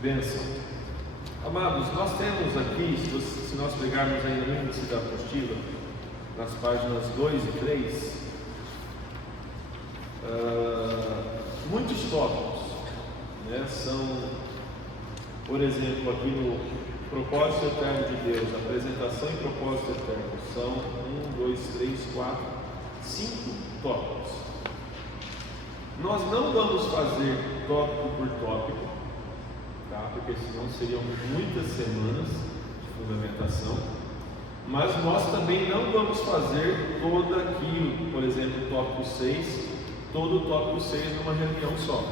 Bênção. Amados, nós temos aqui, se nós pegarmos aí no índice da apostila, nas páginas 2 e 3, muitos tópicos, né? São, por exemplo, aqui no propósito eterno de Deus, apresentação e propósito eterno, são 1, 2, 3, 4, 5 tópicos. Nós não vamos fazer tópico por tópico, tá? Porque senão seriam muitas semanas de fundamentação, mas nós também não vamos fazer todo aquilo, por exemplo, tópico 6, todo o tópico 6 numa reunião só,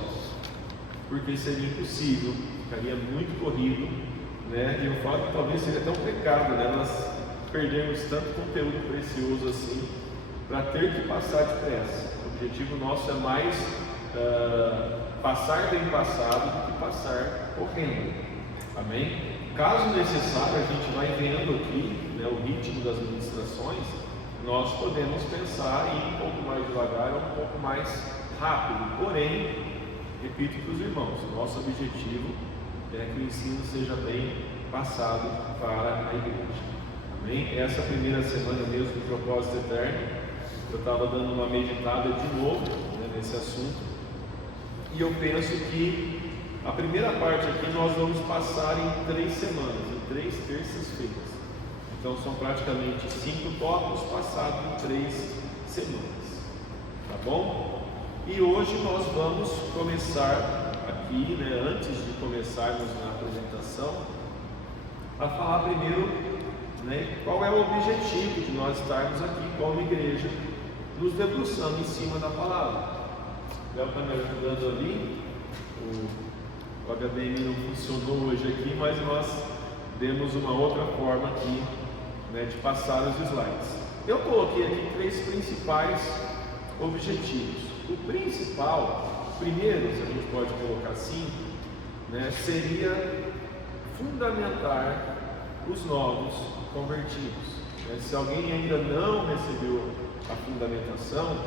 porque seria impossível, ficaria muito corrido, né? E eu falo que talvez seria até um pecado, né? Nós perdermos tanto conteúdo precioso assim, para ter que passar depressa. O objetivo nosso é mais passar bem passado do que passar correndo. Amém? Caso necessário, a gente vai vendo aqui, né, o ritmo das ministrações, nós podemos pensar em ir um pouco mais devagar ou um pouco mais rápido. Porém, repito para os irmãos, o nosso objetivo é que o ensino seja bem passado para a igreja. Amém? Essa primeira semana mesmo do propósito eterno, eu estava dando uma meditada de novo, né, nesse assunto, e eu penso que a primeira parte aqui nós vamos passar em 3 semanas, em 3 terças-feiras. Então são praticamente 5 tópicos passados em 3 semanas, tá bom? E hoje nós vamos começar aqui, né, antes de começarmos na apresentação, a falar primeiro, né, qual é o objetivo de nós estarmos aqui como igreja, nos debruçando em cima da palavra. O Léo está me ajudando ali, o HDMI não funcionou hoje aqui, mas nós demos uma outra forma aqui, né, de passar os slides. Eu coloquei aqui 3 principais objetivos. O principal, primeiro, se a gente pode colocar assim, né, seria fundamentar os novos convertidos. Se alguém ainda não recebeu a fundamentação,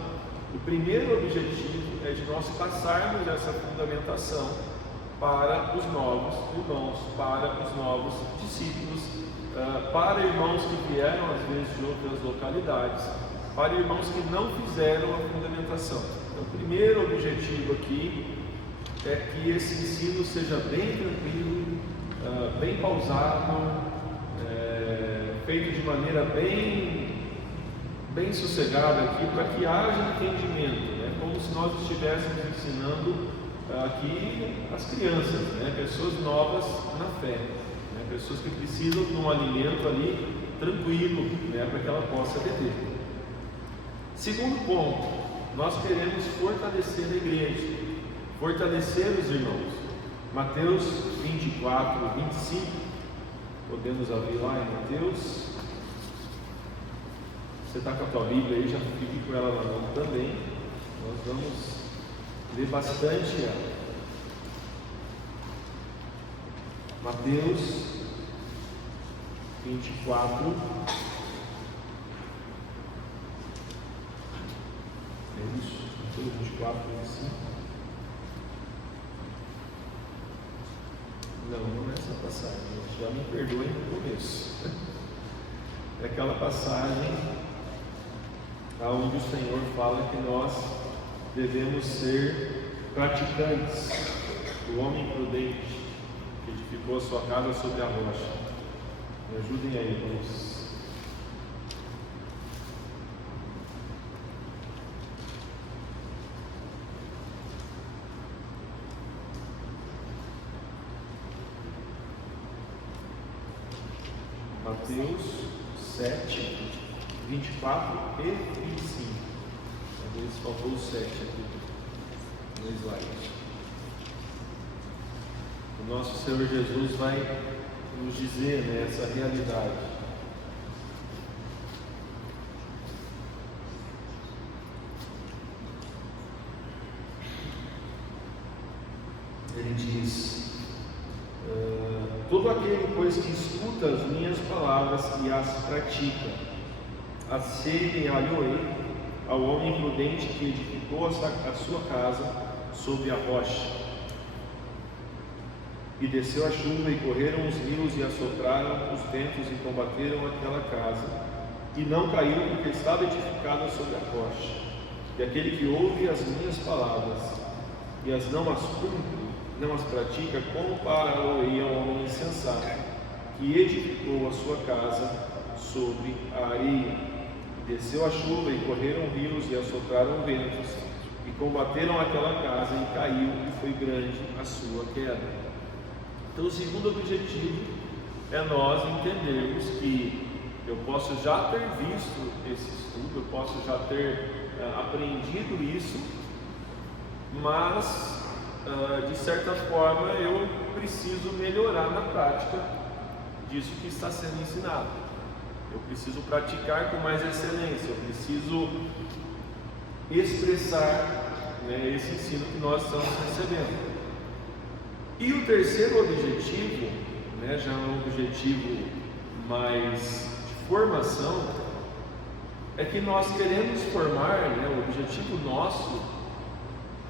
o primeiro objetivo é de nós passarmos essa fundamentação para os novos irmãos, para os novos discípulos, para irmãos que vieram às vezes de outras localidades, para irmãos que não fizeram a fundamentação. Então, o primeiro objetivo aqui é que esse ensino seja bem tranquilo, bem pausado, feito de maneira bem sossegada aqui, para que haja entendimento, né? Como se nós estivéssemos ensinando aqui as crianças, né? Pessoas novas na fé, né? Pessoas que precisam de um alimento ali tranquilo, né? Para que ela possa beber. Segundo ponto, nós queremos fortalecer a igreja, fortalecer os irmãos. Mateus 24, 25, podemos abrir lá em Mateus. Você está com a tua Bíblia aí, já fique com ela na mão também. Nós vamos ler bastante ela. Mateus 24. É isso, Mateus 24, 25. Não é essa passagem, já me perdoem no começo. É aquela passagem onde o Senhor fala que nós devemos ser praticantes. O homem prudente que edificou a sua casa sobre a rocha. Me ajudem aí, irmãos. Mateus 7, 24 e 25. Talvez faltou o 7 aqui no slide. O nosso Senhor Jesus vai nos dizer, né, essa realidade. Ele diz: todo aquele, pois, que escuta as minhas palavras e as pratica, assemelhar-lhe-ei ao homem prudente que edificou a sua casa sobre a rocha. E desceu a chuva, e correram os rios, e assopraram os ventos, e combateram aquela casa, e não caiu, porque estava edificada sobre a rocha. E aquele que ouve as minhas palavras, e as não as cumpre, não as pratica, compará-lo-ei ao homem insensato, que edificou a sua casa sobre a areia. E desceu a chuva, e correram rios, e assopraram ventos, e combateram aquela casa, e caiu, e foi grande a sua queda. Então, o segundo objetivo é nós entendermos que eu posso já ter visto esse estudo, eu posso já ter aprendido isso, mas de certa forma eu preciso melhorar na prática disso que está sendo ensinado. Eu preciso praticar com mais excelência, eu preciso expressar, esse ensino que nós estamos recebendo. E o terceiro objetivo, já é um objetivo mais de formação, é que nós queremos formar, o objetivo nosso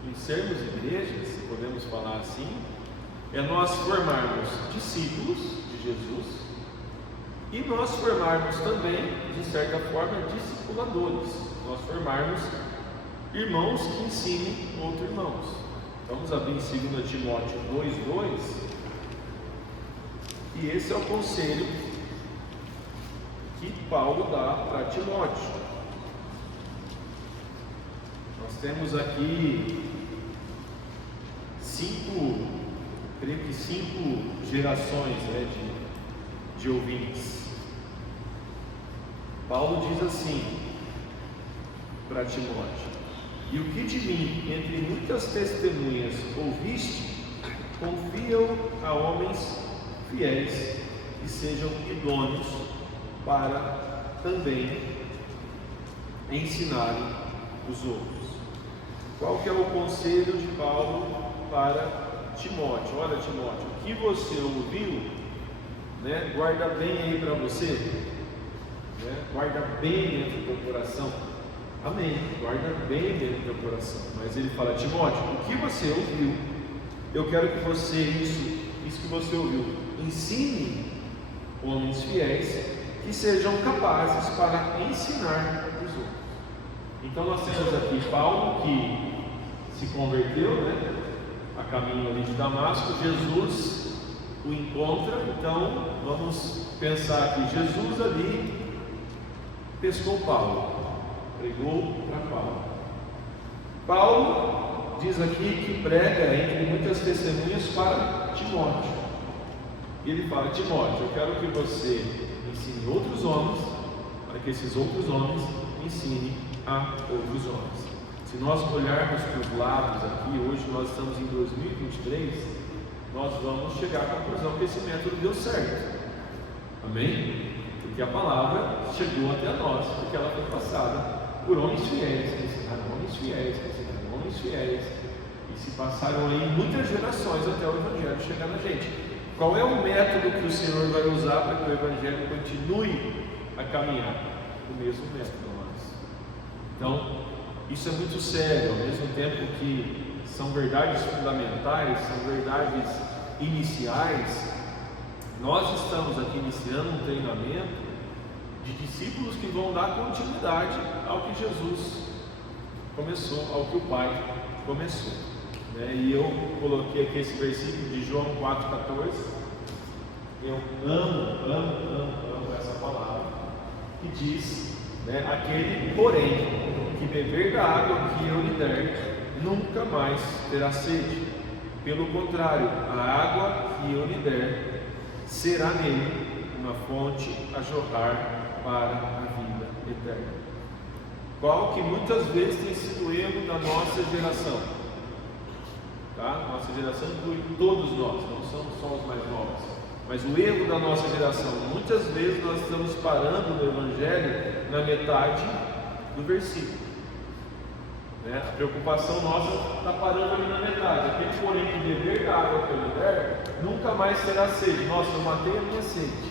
em sermos igreja, se podemos falar assim, é nós formarmos discípulos de Jesus e nós formarmos também, de certa forma, discipuladores, nós formarmos irmãos que ensinem outros irmãos. Vamos abrir em 2 Timóteo 2:2, e esse é o conselho que Paulo dá para Timóteo. Nós temos aqui creio que cinco gerações de ouvintes. Paulo diz assim para Timóteo: e o que de mim, entre muitas testemunhas, ouviste, confia-o a homens fiéis, que sejam idôneos para também ensinarem os outros. Qual que é o conselho de Paulo para Timóteo? Olha, Timóteo, o que você ouviu, guarda bem aí para você, guarda bem dentro do teu coração. Amém, guarda bem dentro do teu coração. Mas ele fala: Timóteo, o que você ouviu, eu quero que você, isso que você ouviu, ensine homens fiéis que sejam capazes para ensinar os outros. Então nós temos aqui Paulo, que se converteu, a caminho ali de Damasco. Jesus o encontra. Então vamos pensar que Jesus ali pescou Paulo, pregou para Paulo. Paulo diz aqui que prega entre muitas testemunhas para Timóteo. E ele fala: Timóteo, eu quero que você ensine outros homens, para que esses outros homens ensinem a outros homens. Se nós olharmos para os lados aqui, hoje nós estamos em 2023, nós vamos chegar à conclusão que esse método deu certo. Amém? Porque a palavra chegou até nós, porque ela foi passada por homens fiéis, que ensinaram homens fiéis, que ensinaram homens fiéis, e se passaram aí muitas gerações até o Evangelho chegar na gente. Qual é o método que o Senhor vai usar para que o Evangelho continue a caminhar? O mesmo método, amados. Então, isso é muito sério, ao mesmo tempo que são verdades fundamentais, são verdades iniciais. Nós estamos aqui iniciando um treinamento de discípulos que vão dar continuidade ao que Jesus começou, ao que o Pai começou. E eu coloquei aqui esse versículo de João 4,14. Eu amo essa palavra, que diz, aquele, porém, que beber da água que eu lhe der, nunca mais terá sede. Pelo contrário, a água que eu lhe der será nele uma fonte a jorrar para a vida eterna. Qual que muitas vezes tem sido o erro da nossa geração? Nossa geração inclui todos nós, não somos só os mais novos. Mas o erro da nossa geração, muitas vezes nós estamos parando no Evangelho na metade do versículo. A preocupação nossa está parando ali na metade. Aquele, porém, que beber da água que eu lhe der, nunca mais terá sede. Nossa, eu matei a minha sede.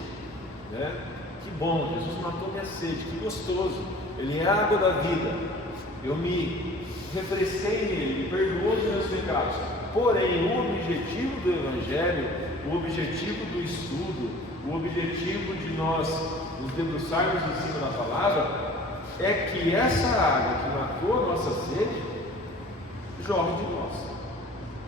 Que bom, Jesus matou minha sede, que gostoso. Ele é a água da vida. Eu me refresquei nele, me perdoou os meus pecados. Porém, o objetivo do Evangelho o objetivo do estudo, o objetivo de nós nos debruçarmos em cima da palavra, é que essa água que matou a nossa sede jorre de nós.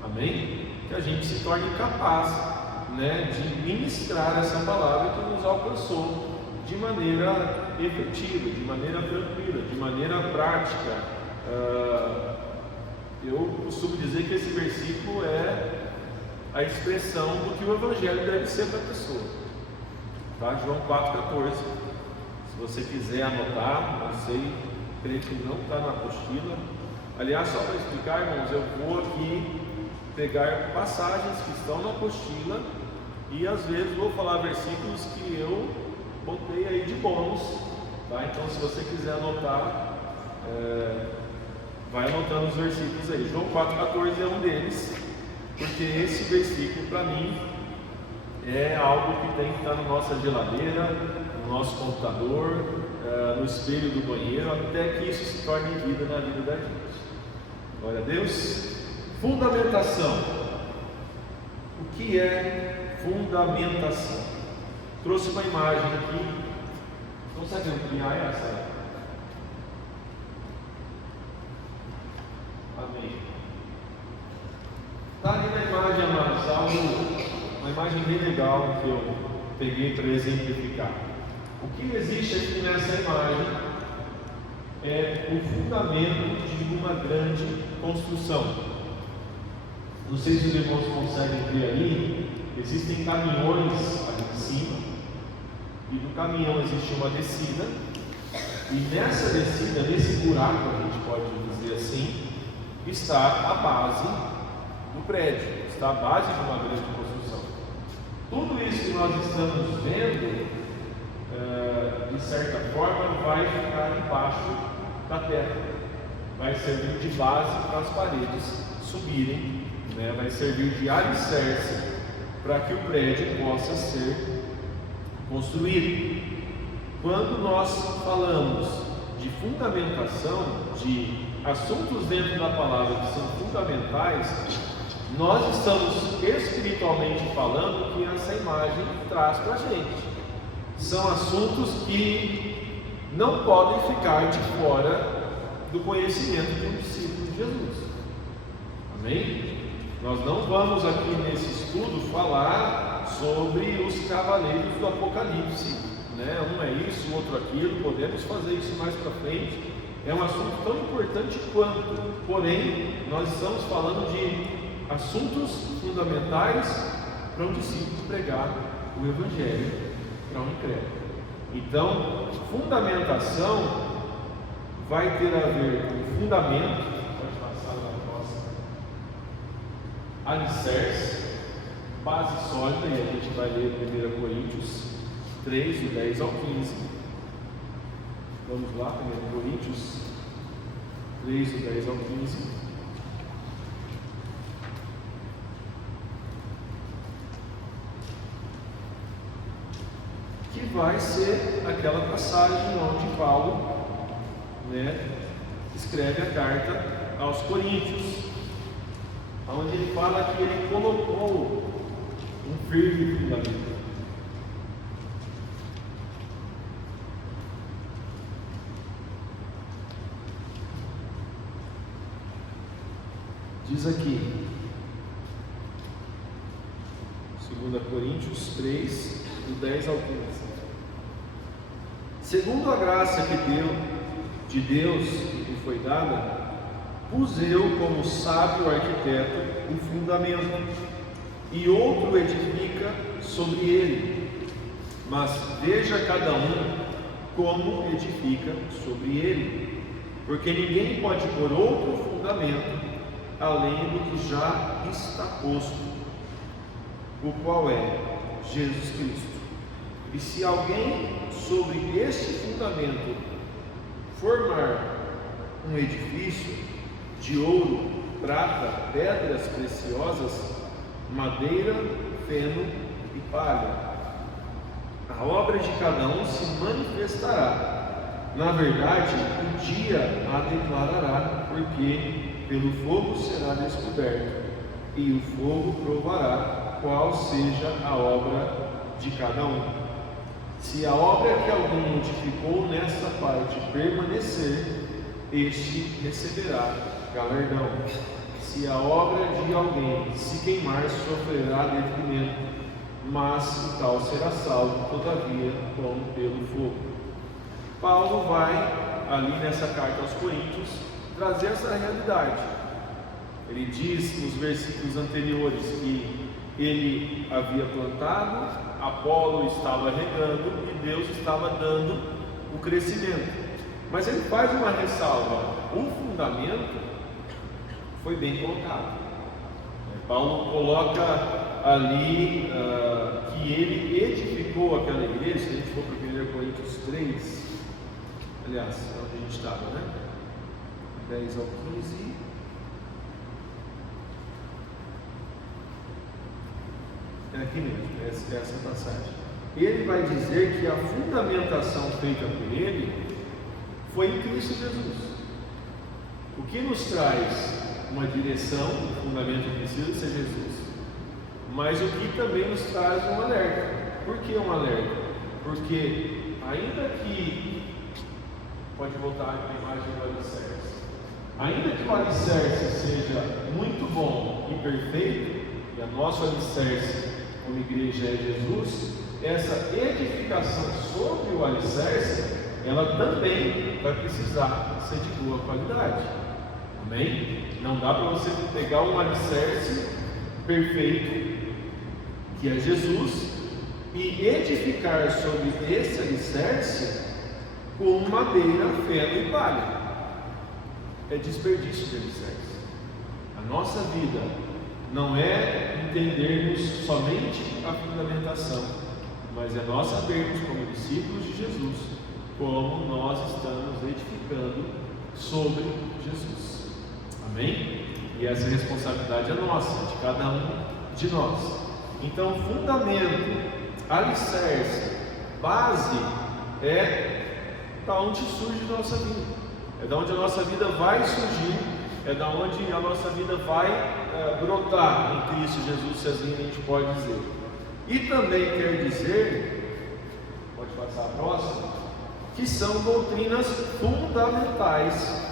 Amém? Que a gente se torne capaz, de ministrar essa palavra que nos alcançou de maneira efetiva, de maneira tranquila, de maneira prática. Eu costumo dizer que esse versículo é a expressão do que o Evangelho deve ser para a pessoa. Tá? João 4,14. Se você quiser anotar, não sei, creio que não está na apostila. Aliás, só para explicar, irmãos, eu vou aqui pegar passagens que estão na apostila e às vezes vou falar versículos que eu botei aí de bônus, tá? Então, se você quiser anotar, vai anotando os versículos aí. João 4,14 é um deles, porque esse versículo para mim é algo que tem que estar na nossa geladeira, no nosso computador, no espelho do banheiro, até que isso se torne vida na vida da gente. Glória a Deus. Fundamentação. O que é fundamentação? Trouxe uma imagem aqui. Consegue ampliar essa? Amém. Está ali na imagem, amados, uma imagem bem legal que eu peguei para exemplificar. O que existe aqui nessa imagem é o fundamento de uma grande construção. Não sei se os irmãos conseguem ver ali, existem caminhões ali em cima, e no caminhão existe uma descida, e nessa descida, nesse buraco, a gente pode dizer assim, está a base do prédio, está a base de uma grande construção. Tudo isso que nós estamos vendo, de certa forma, vai ficar embaixo da terra, vai servir de base para as paredes subirem, vai servir de alicerce para que o prédio possa ser construído. Quando nós falamos de fundamentação, de assuntos dentro da palavra que são fundamentais, nós estamos espiritualmente falando que essa imagem traz para a gente. São assuntos que não podem ficar de fora do conhecimento de um discípulo de Jesus. Amém? Nós não vamos aqui nesse estudo falar sobre os cavaleiros do Apocalipse, um é isso, o outro aquilo, podemos fazer isso mais para frente, é um assunto tão importante quanto, porém, nós estamos falando de assuntos fundamentais para um discípulo pregar o Evangelho para um incrédulo. Então, fundamentação vai ter a ver com fundamento, pode passar na próxima, alicerce, base sólida, e a gente vai ler 1 Coríntios 3, do 10 ao 15. Vamos lá, 1 Coríntios 3, do 10 ao 15. Que vai ser aquela passagem onde Paulo escreve a carta aos Coríntios, onde ele fala que ele colocou um firme fundamento. Diz aqui, 2 Coríntios 3, do 10 ao 15. Segundo a graça de Deus que me foi dada, pus eu como sábio arquiteto o fundamento, e outro edifica sobre ele. Mas veja cada um como edifica sobre ele, porque ninguém pode pôr outro fundamento além do que já está posto, o qual é Jesus Cristo. E se alguém sobre este fundamento formar um edifício de ouro, prata, pedras preciosas, madeira, feno e palha, a obra de cada um se manifestará. Na verdade, o dia a declarará, porque pelo fogo será descoberto, e o fogo provará qual seja a obra de cada um. Se a obra que alguém edificou nessa parte permanecer, este receberá galardão. Se a obra de alguém se queimar, sofrerá detrimento, mas o tal será salvo, todavia, como pelo fogo. Paulo vai, ali nessa carta aos Coríntios, trazer essa realidade. Ele diz nos versículos anteriores que ele havia plantado, Apolo estava regando e Deus estava dando o crescimento. Mas ele faz uma ressalva: o fundamento foi bem colocado. Paulo coloca ali que ele edificou aquela igreja. Se a gente for para 1 Coríntios 3, aliás, onde a gente estava, né? 10 ao 15. É aqui mesmo, essa passagem. Ele vai dizer que a fundamentação feita por ele foi em Cristo Jesus. O que nos traz uma direção, o fundamento precisa ser Jesus, mas o que também nos traz um alerta. Por que um alerta? Porque ainda que, pode voltar a imagem do alicerce, ainda que o alicerce seja muito bom e perfeito, e a nossa alicerce como igreja é Jesus, essa edificação sobre o alicerce, ela também vai precisar ser de boa qualidade. Amém? Não dá para você pegar um alicerce perfeito, que é Jesus, e edificar sobre esse alicerce com madeira, feno e palha. É desperdício de alicerce. A nossa vida não é entendermos somente a fundamentação, mas é nós sabermos, como discípulos de Jesus, como nós estamos edificando sobre Jesus. Amém? E essa responsabilidade é nossa, de cada um de nós. Então, fundamento, alicerce, base é da onde surge a nossa vida, é da onde a nossa vida vai surgir, é da onde a nossa vida vai brotar em Cristo Jesus, se assim a gente pode dizer. E também quer dizer, pode passar a próxima, que são doutrinas fundamentais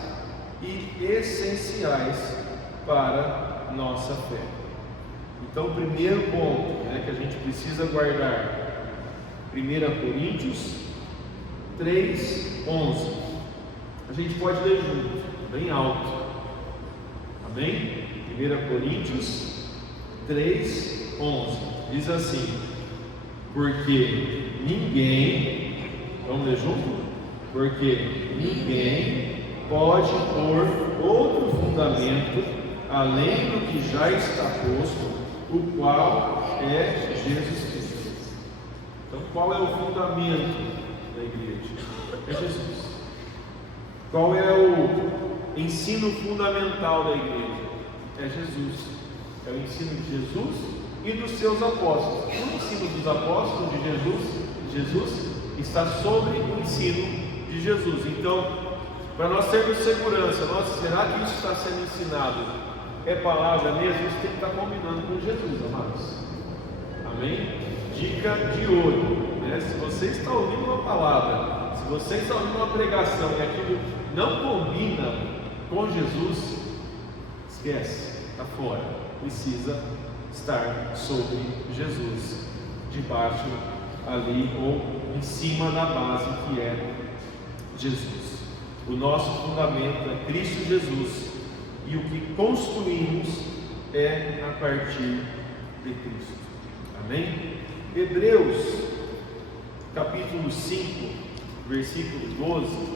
e essenciais para nossa fé. Então, o primeiro ponto, que a gente precisa guardar, 1 Coríntios 3:11. A gente pode ler junto, bem alto. Amém? 1 Coríntios 3:11 diz assim: porque ninguém, vamos ler junto? Porque ninguém pode pôr outro fundamento além do que já está posto, o qual é Jesus Cristo. Então, qual é o fundamento da igreja? É Jesus. Qual é o ensino fundamental da igreja? É Jesus. É o ensino de Jesus e dos seus apóstolos. O ensino dos apóstolos de Jesus está sobre o ensino de Jesus. Então, para nós termos segurança, será que isso está sendo ensinado? É palavra mesmo? Isso tem que estar combinando com Jesus, amados. Amém? Dica de ouro, se você está ouvindo uma palavra, se você está ouvindo uma pregação e aquilo não combina com Jesus, esquece, está fora. Precisa estar sobre Jesus, debaixo ali ou em cima da base que é Jesus. O nosso fundamento é Cristo Jesus, e o que construímos é a partir de Cristo. Amém? Hebreus capítulo 5, versículo 12,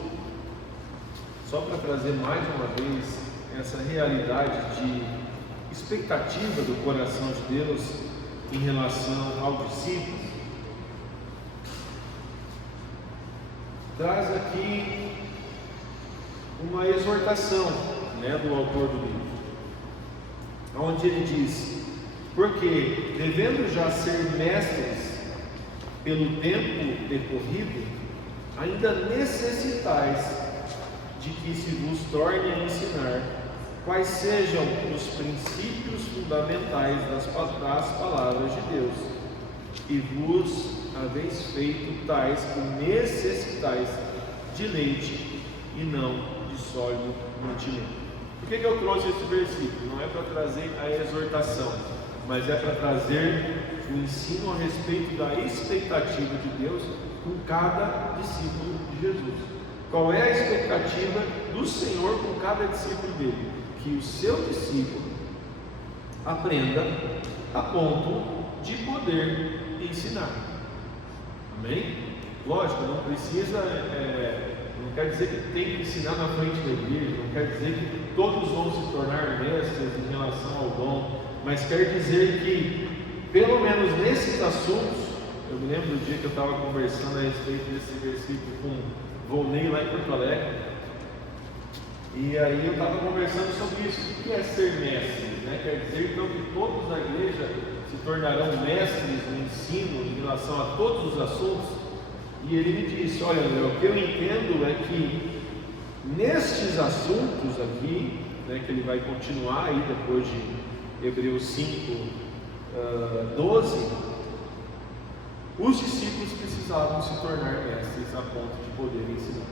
só para trazer mais uma vez essa realidade de expectativa do coração de Deus em relação ao discípulo, traz aqui uma exortação, do autor do livro, onde ele diz: porque devendo já ser mestres pelo tempo decorrido, ainda necessitais de que se vos torne a ensinar quais sejam os princípios fundamentais das palavras de Deus, e vos haveis feito tais que necessitais de leite e não de sólido mantimento. Por que eu trouxe esse versículo? Não é para trazer a exortação, mas é para trazer o ensino a respeito da expectativa de Deus com cada discípulo de Jesus. Qual é a expectativa do Senhor com cada discípulo dele? Que o seu discípulo aprenda a ponto de poder ensinar. Amém? Lógico, não precisa, não quer dizer que tem que ensinar na frente da igreja, não quer dizer que todos vão se tornar mestres em relação ao dom, mas quer dizer que, pelo menos nesses assuntos, eu me lembro do dia que eu estava conversando a respeito desse versículo com Volney lá em Porto Alegre, e aí eu estava conversando sobre isso. O que é ser mestre? Quer dizer então que todos da igreja se tornarão mestres no ensino em relação a todos os assuntos? E ele me disse: olha, o que eu entendo é que nestes assuntos aqui, que ele vai continuar aí depois de Hebreus 5, 12, os discípulos precisavam se tornar mestres a ponto de poder ensinar.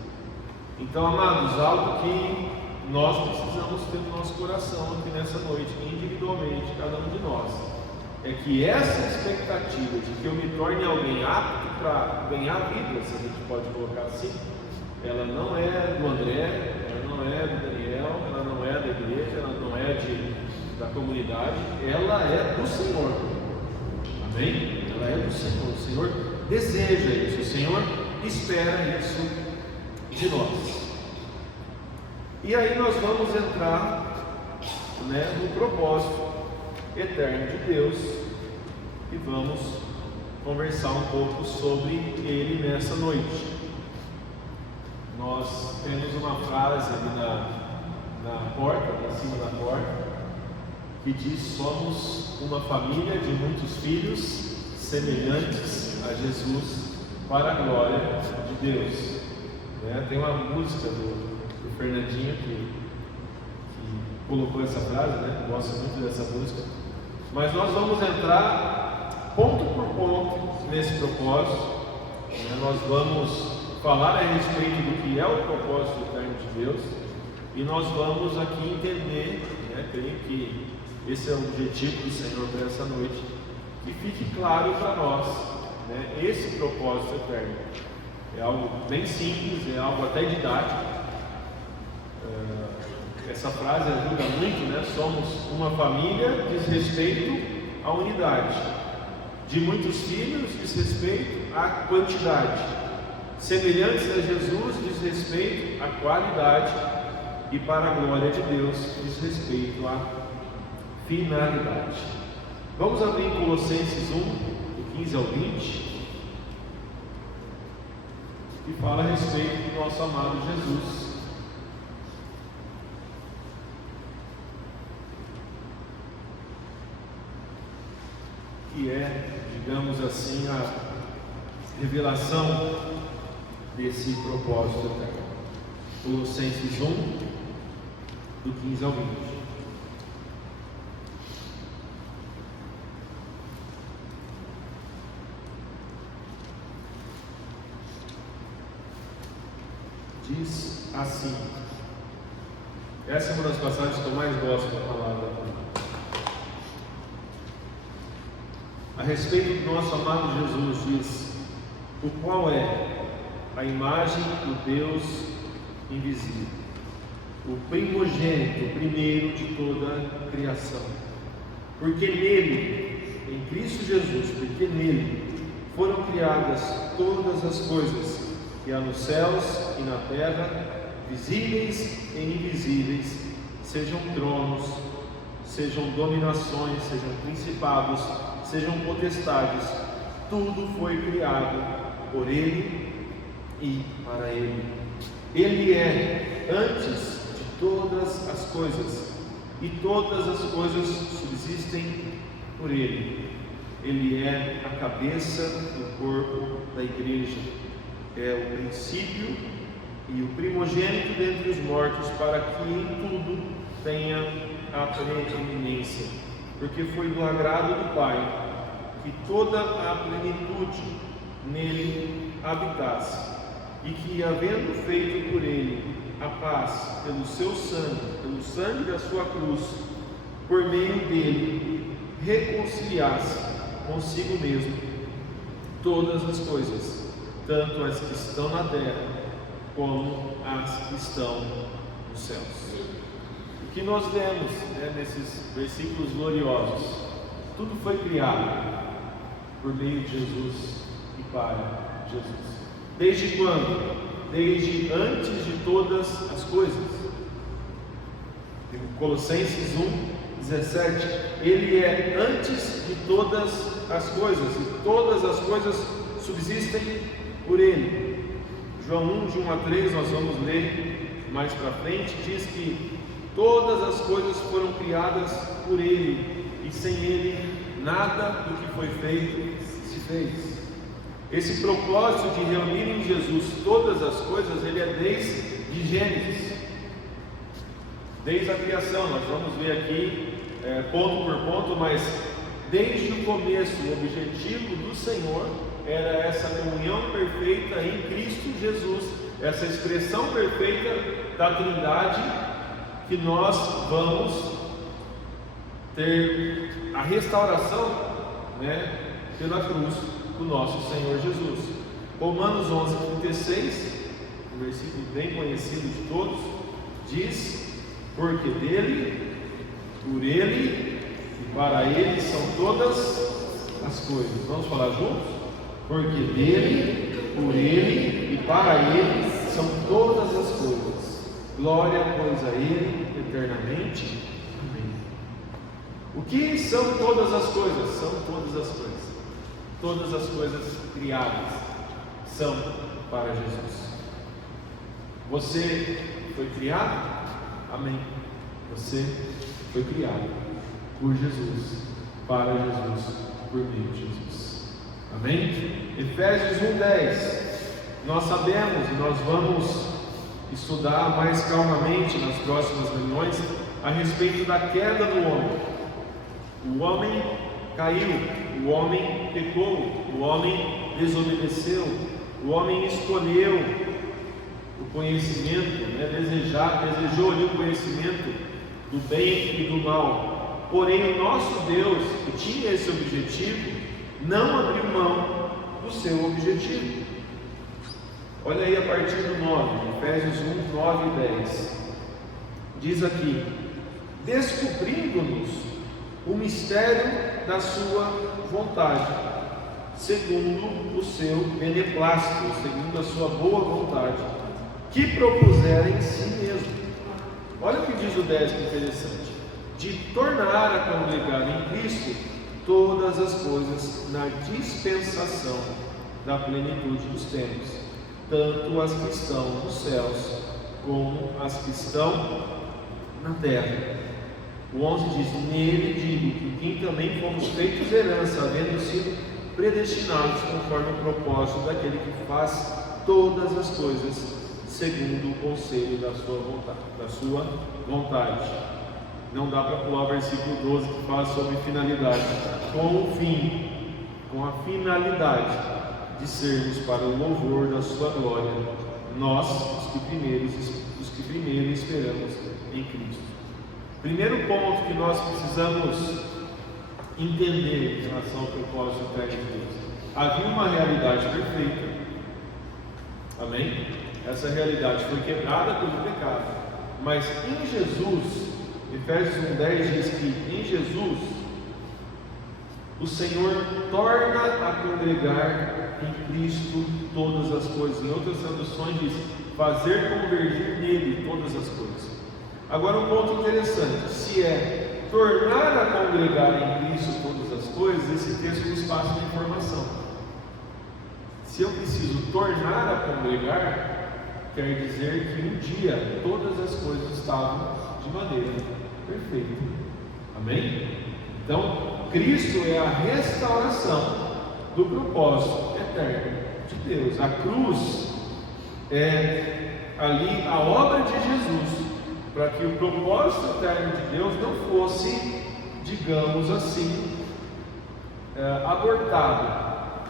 Então, amados, algo que nós precisamos ter no nosso coração aqui nessa noite, individualmente, cada um de nós, é que essa expectativa de que eu me torne alguém apto para ganhar a vida, se a gente pode colocar assim, ela não é do André, ela não é do Daniel, ela não é da igreja, ela não é da comunidade, ela é do Senhor. Amém? Ela é do Senhor. O Senhor deseja isso, o Senhor espera isso de nós. E aí nós vamos entrar no propósito eterno de Deus e vamos conversar um pouco sobre ele nessa noite. Nós temos uma frase ali na porta, em cima da porta, que diz: somos uma família de muitos filhos semelhantes a Jesus para a glória de Deus. Tem uma música do Fernandinho que colocou essa frase, gosto muito dessa música. Mas nós vamos entrar ponto por ponto nesse propósito. Nós vamos falar a respeito do que é o propósito eterno de Deus, e nós vamos aqui entender, creio que esse é o objetivo do Senhor para essa noite, que fique claro para nós, esse propósito eterno. É algo bem simples, é algo até didático. Essa frase ajuda muito, Somos uma família, diz respeito à unidade. De muitos filhos, diz respeito à quantidade. Semelhantes a Jesus, diz respeito à qualidade. E para a glória de Deus, diz respeito à finalidade. Vamos abrir em Colossenses 1, do 15 ao 20, e fala a respeito do nosso amado Jesus. Que é, digamos assim, a revelação desse propósito eterno. Colossenses 1, do 15 ao 20. Diz assim, essa é uma das passagens que eu mais gosto da palavra. A respeito do nosso amado Jesus, diz: o qual é a imagem do Deus invisível, o primogênito, o primeiro de toda a criação. Porque nele, em Cristo Jesus, porque nele foram criadas todas as coisas, que há nos céus e na terra, visíveis e invisíveis, sejam tronos, sejam dominações, sejam principados, sejam potestades, tudo foi criado por Ele e para Ele. Ele é antes de todas as coisas, e todas as coisas subsistem por Ele. Ele é a cabeça do corpo da igreja, é o princípio e o primogênito dentre os mortos, para que em tudo tenha a preeminência, porque foi do agrado do Pai que toda a plenitude nele habitasse, e que, havendo feito por ele a paz pelo seu sangue, pelo sangue da sua cruz, por meio dele reconciliasse consigo mesmo todas as coisas, tanto as que estão na terra como as que estão nos céus. O que nós vemos, nesses versículos gloriosos, tudo foi criado por meio de Jesus e para Jesus. Desde quando? Desde antes de todas as coisas. Em Colossenses 1:17, ele é antes de todas as coisas, e todas as coisas subsistem por ele. João 1:1-3, nós vamos ler mais para frente, diz que todas as coisas foram criadas por ele, e sem ele nada do que foi feito se fez. Esse propósito de reunir em Jesus todas as coisas, ele é desde Gênesis, desde a criação. Nós vamos ver aqui ponto por ponto, mas desde o começo o objetivo do Senhor era essa comunhão perfeita em Cristo Jesus, essa expressão perfeita da Trindade, que nós vamos ter a restauração, pela cruz do nosso Senhor Jesus. Romanos 11:36, um versículo bem conhecido de todos, diz: porque dele, por ele e para ele são todas as coisas. Vamos falar juntos? Porque dele, por ele e para ele são todas as coisas. Glória, pois, a ele eternamente. Amém. O que são todas as coisas? São todas as coisas. Todas as coisas criadas são para Jesus. Você foi criado? Amém. Você foi criado por Jesus, para Jesus, por meio de Jesus. Amém? Efésios 1:10. Nós sabemos e nós vamos estudar mais calmamente nas próximas reuniões a respeito da queda do homem. O homem caiu. O homem pecou, o homem desobedeceu, o homem escolheu o conhecimento, desejou ali o conhecimento do bem e do mal. Porém, o nosso Deus, que tinha esse objetivo, não abriu mão do seu objetivo. Olha aí a partir do 9, Efésios 1:9 e 10. Diz aqui: descobrindo-nos o mistério da sua vontade, segundo o seu beneplácito, segundo a sua boa vontade, que propusera em si mesmo. Olha o que diz o 10, que interessante: de tornar a congregar em Cristo todas as coisas na dispensação da plenitude dos tempos, tanto as que estão nos céus como as que estão na terra. O 11 diz: nele digo que quem também fomos feitos herança, havendo sido predestinados conforme o propósito daquele que faz todas as coisas segundo o conselho da sua vontade. Não dá para pular o versículo 12, que fala sobre finalidade. Com a finalidade de sermos para o louvor da sua glória, nós, os que primeiro esperamos em Cristo. Primeiro ponto que nós precisamos entender em relação ao propósito eterno de Deus: havia uma realidade perfeita, amém? Essa realidade foi quebrada pelo pecado, mas em Jesus, Efésios 1:10 diz que em Jesus o Senhor torna a congregar em Cristo todas as coisas. Em outras traduções diz: fazer convergir nele todas as coisas. Agora, um ponto interessante: se é tornar a congregar em Cristo todas as coisas, esse texto nos passa uma informação. Se eu preciso tornar a congregar, quer dizer que um dia todas as coisas estavam de maneira perfeita. Amém? Então, Cristo é a restauração do propósito eterno de Deus. A cruz é ali a obra de Jesus para que o propósito eterno de Deus não fosse, digamos assim, abortado.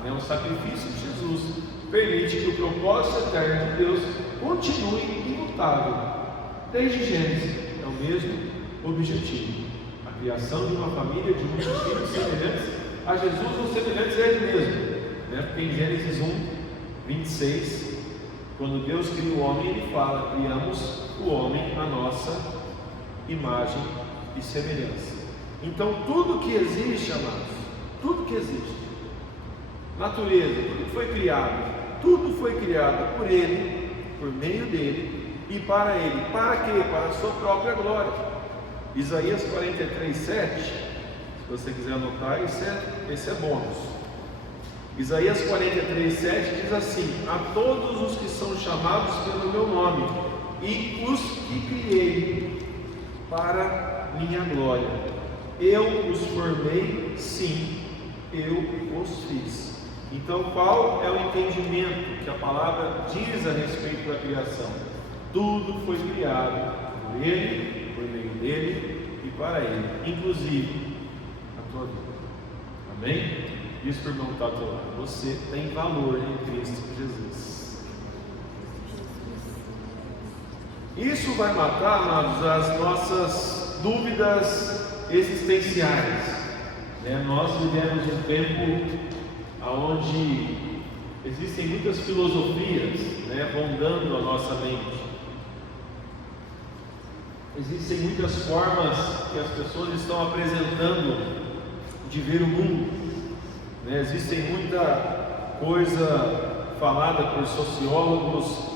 O sacrifício de Jesus permite que o propósito eterno de Deus continue imutável. Desde Gênesis é o mesmo objetivo: a criação de uma família de muitos filhos semelhantes a Jesus ou semelhantes a Ele mesmo. Porque em Gênesis 1:26, quando Deus cria o homem, Ele fala: criamos o homem à nossa imagem e semelhança. Então tudo que existe, amados, tudo que existe, natureza, tudo que foi criado, tudo foi criado por Ele, por meio dEle e para Ele. Para quê? Para a sua própria glória. Isaías 43:7, se você quiser anotar, esse é bônus. Isaías 43:7 diz assim: a todos os que são chamados pelo meu nome e os que criei para minha glória, eu os formei, sim, eu os fiz. Então, qual é o entendimento que a palavra diz a respeito da criação? Tudo foi criado por Ele, por meio dEle e para Ele, inclusive a tua vida. Amém? Diz para o irmão que está ao teu lado: você tem valor em Cristo Jesus. Isso vai matar, amados, as nossas dúvidas existenciais. Nós vivemos um tempo onde existem muitas filosofias rondando a nossa mente. Existem muitas formas que as pessoas estão apresentando de ver o mundo. Existem muita coisa falada por sociólogos,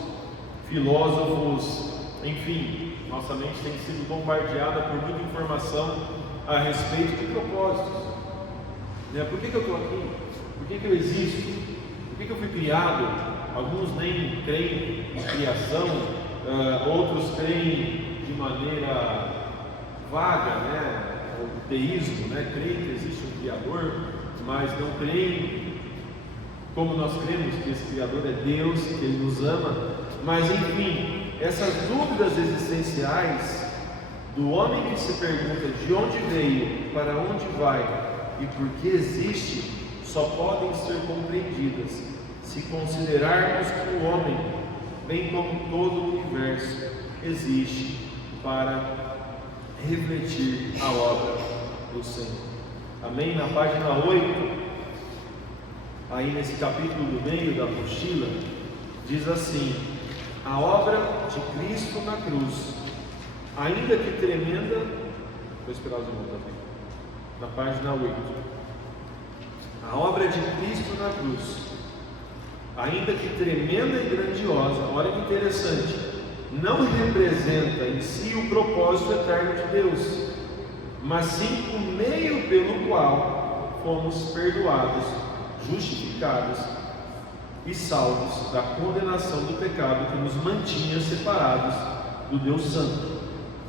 filósofos, enfim, nossa mente tem sido bombardeada por muita informação a respeito de propósitos. Por que eu estou aqui? Por que eu existo? Por que eu fui criado? Alguns nem creem em criação, outros creem de maneira vaga, o teísmo, creem que existe um Criador, mas não creem como nós cremos que esse Criador é Deus, que Ele nos ama. Mas enfim, essas dúvidas existenciais do homem que se pergunta de onde veio, para onde vai e por que existe, só podem ser compreendidas se considerarmos que o homem, bem como todo o universo, existe para refletir a obra do Senhor. Amém? Na página 8, aí nesse capítulo do meio da apostila, diz assim: a obra de Cristo na cruz, ainda que tremenda, vou esperar os irmãos também, na página 8, a obra de Cristo na cruz, ainda que tremenda e grandiosa, olha que interessante, não representa em si o propósito eterno de Deus, mas sim o meio pelo qual fomos perdoados, justificados e salvos da condenação do pecado que nos mantinha separados do Deus Santo.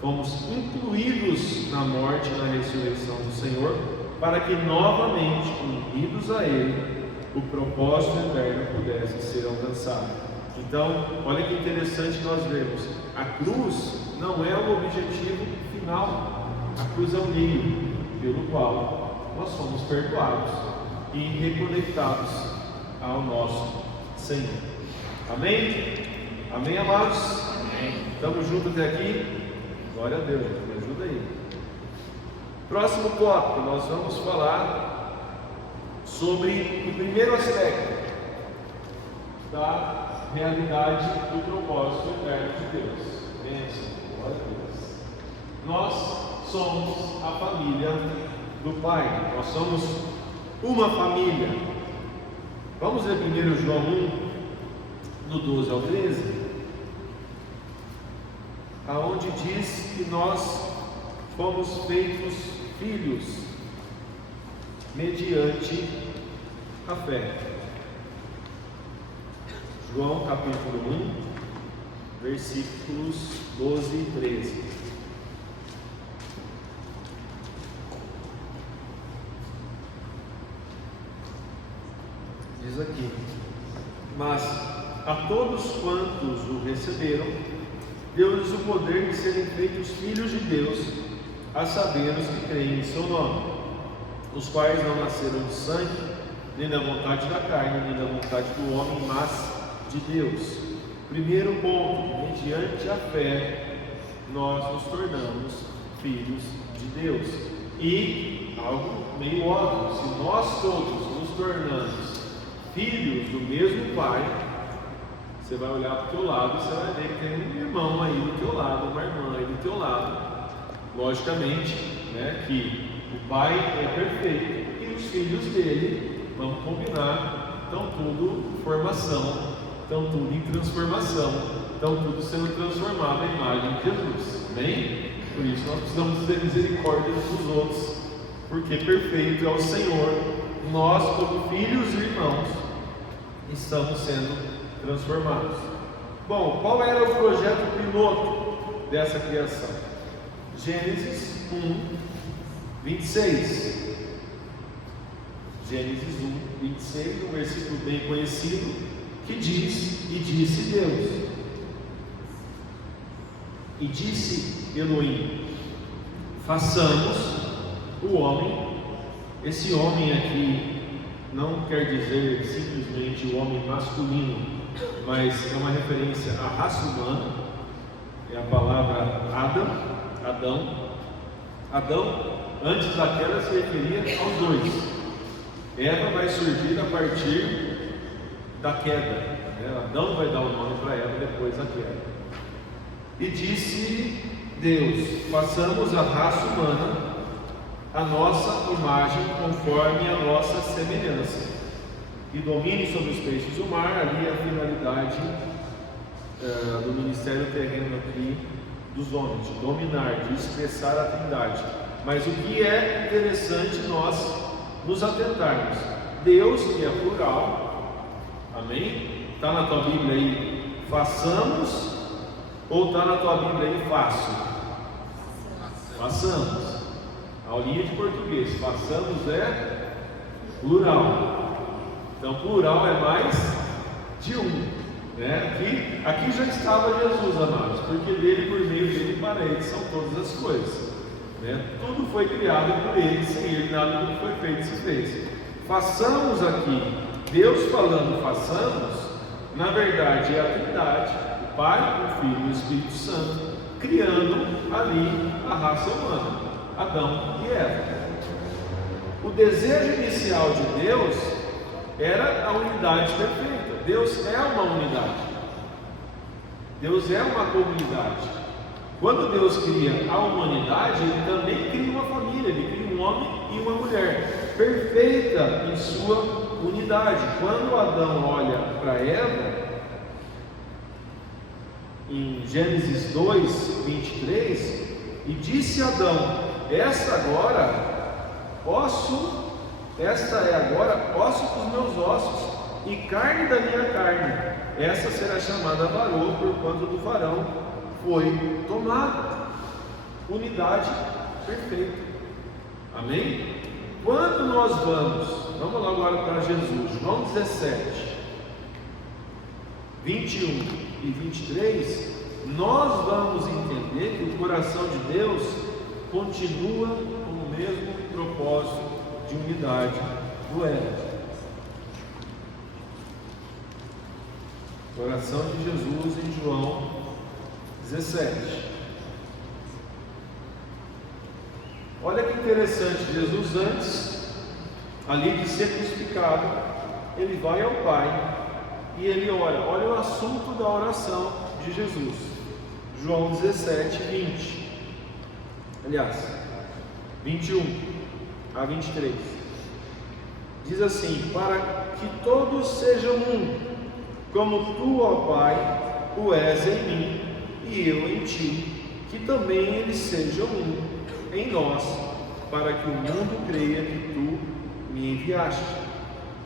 Fomos incluídos na morte e na ressurreição do Senhor, para que novamente, unidos a Ele, o propósito eterno pudesse ser alcançado. Então, olha que interessante nós vemos: a cruz não é o objetivo final, a cruz é o meio pelo qual nós somos perdoados e reconectados ao nosso Senhor. Amém? Amém, amados? Amém. Estamos juntos até aqui? Glória a Deus, me ajuda aí. Próximo tópico, nós vamos falar sobre o primeiro aspecto da realidade do propósito eterno de Deus. Bênção, glória a Deus. Nós somos a família do Pai, nós somos uma família. Vamos ler primeiro João 1, do 12 ao 13, aonde diz que nós fomos feitos filhos mediante a fé. João capítulo 1, versículos 12 e 13. Diz aqui: mas a todos quantos o receberam, deu-lhes o poder de serem feitos filhos de Deus, a saber os que creem em seu nome, os quais não nasceram de sangue, nem da vontade da carne, nem da vontade do homem, mas de Deus. Primeiro ponto: mediante a fé, nós nos tornamos filhos de Deus. E algo meio óbvio: se nós todos nos tornamos filhos do mesmo Pai, você vai olhar para o teu lado e você vai ver que tem um irmão aí do teu lado, uma irmã aí do teu lado. Logicamente, né, que o Pai é perfeito e os filhos dele, vamos combinar, estão tudo em formação, estão tudo em transformação, estão tudo sendo transformado à imagem de Jesus. Amém? Por isso nós precisamos ter misericórdia uns dos outros, porque perfeito é o Senhor. Nós, como filhos e irmãos, estamos sendo transformados. Bom, qual era o projeto piloto dessa criação? Gênesis 1, 26. Gênesis 1, 26, um versículo bem conhecido, que diz: e disse Deus, e disse Elohim, façamos o homem. Esse homem aqui não quer dizer simplesmente o homem masculino, mas é uma referência à raça humana. É a palavra Adão, antes da queda, se referia aos dois. Eva vai surgir a partir da queda, né? Adão vai dar o nome para Eva depois da queda. E disse Deus: façamos a raça humana a nossa imagem, conforme a nossa semelhança, e domine sobre os peixes do mar. Ali a finalidade do ministério terreno aqui dos homens, de dominar, de expressar a Trindade. Mas o que é interessante nós nos atentarmos: Deus, que é plural, amém? Está na tua Bíblia aí, façamos, ou está na tua Bíblia aí, faço? Façamos. A aulinha de português, façamos é plural. Então plural é mais de um, né? Aqui já estava Jesus, amados, porque dele, por meio dele e para ele são todas as coisas, né? Tudo foi criado por ele, sem ele nada do que foi feito se fez. Façamos aqui, Deus falando façamos, na verdade é a Trindade, o Pai, o Filho e o Espírito Santo, criando ali a raça humana, Adão e Eva. O desejo inicial de Deus era a unidade perfeita. Deus é uma unidade, Deus é uma comunidade. Quando Deus cria a humanidade, Ele também cria uma família, Ele cria um homem e uma mulher, perfeita em sua unidade. Quando Adão olha para Eva, em Gênesis 2, 23, e disse Adão: esta é agora osso dos meus ossos e carne da minha carne, essa será chamada varoa, porquanto do varão foi tomada. Unidade perfeita. Amém? Quando nós vamos lá agora para Jesus, João 17, 21 e 23, nós vamos entender que o coração de Deus continua com o mesmo propósito de unidade do Éden. Coração de Jesus em João 17. Olha que interessante, Jesus antes ali de ser crucificado, ele vai ao Pai e ele ora. Olha o assunto da oração de Jesus, João 17, 20. Aliás, 21 a 23. Diz assim: para que todos sejam um, como tu, ó Pai, o és em mim e eu em ti, que também eles sejam um em nós, para que o mundo creia que tu me enviaste.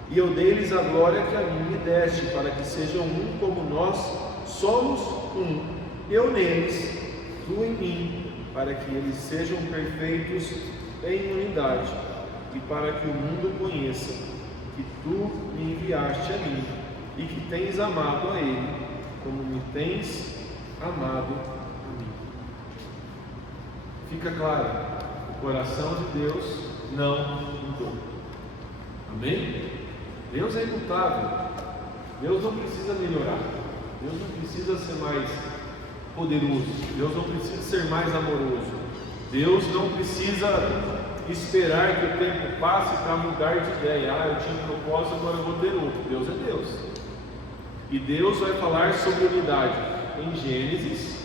E eu dei-lhes a glória que a mim me deste, para que sejam um como nós somos um, eu neles, tu em mim, para que eles sejam perfeitos em unidade, e para que o mundo conheça que tu me enviaste a mim, e que tens amado a ele, como me tens amado fica claro, o coração de Deus não mudou. Amém? Deus é imutável. Deus não precisa melhorar. Deus não precisa ser mais poderoso. Deus não precisa ser mais amoroso. Deus não precisa esperar que o tempo passe para mudar de ideia. Eu tinha um propósito, agora eu vou ter outro. Deus é Deus. E Deus vai falar sobre unidade em Gênesis.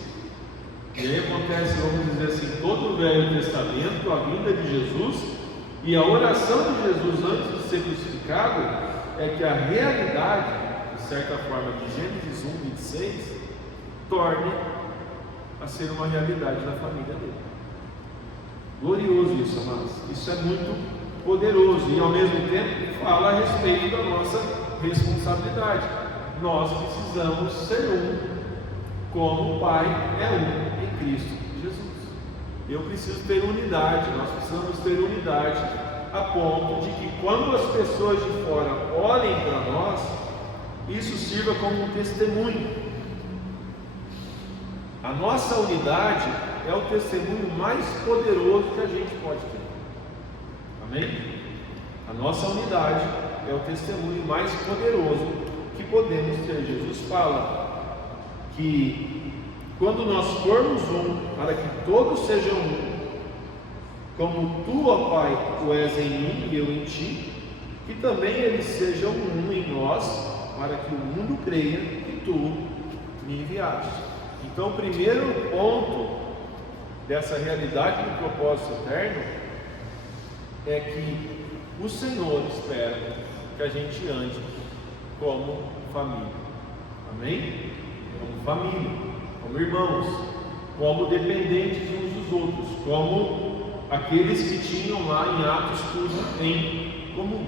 E aí acontece, vamos dizer assim, todo o Velho Testamento, a vinda de Jesus e a oração de Jesus antes de ser crucificado, é que a realidade, de certa forma, de Gênesis 1:26, torne a ser uma realidade da família dele. Glorioso isso, amados. Isso é muito poderoso e ao mesmo tempo fala a respeito da nossa responsabilidade. Nós precisamos ser um, como o Pai é um em Cristo Jesus. Eu preciso ter unidade, nós precisamos ter unidade a ponto de que quando as pessoas de fora olhem para nós, isso sirva como um testemunho. A nossa unidade é o testemunho mais poderoso que a gente pode ter. Amém? A nossa unidade é o testemunho mais poderoso que podemos ter. Jesus fala que quando nós formos um, para que todos sejam um, como tu, ó Pai, tu és em mim e eu em ti, que também eles sejam um em nós, para que o mundo creia que tu me enviaste. Então, o primeiro ponto dessa realidade do propósito eterno é que o Senhor espera que a gente ande como família. Amém? Como família, como irmãos, como dependentes uns dos outros, como aqueles que tinham lá em Atos tudo em comum.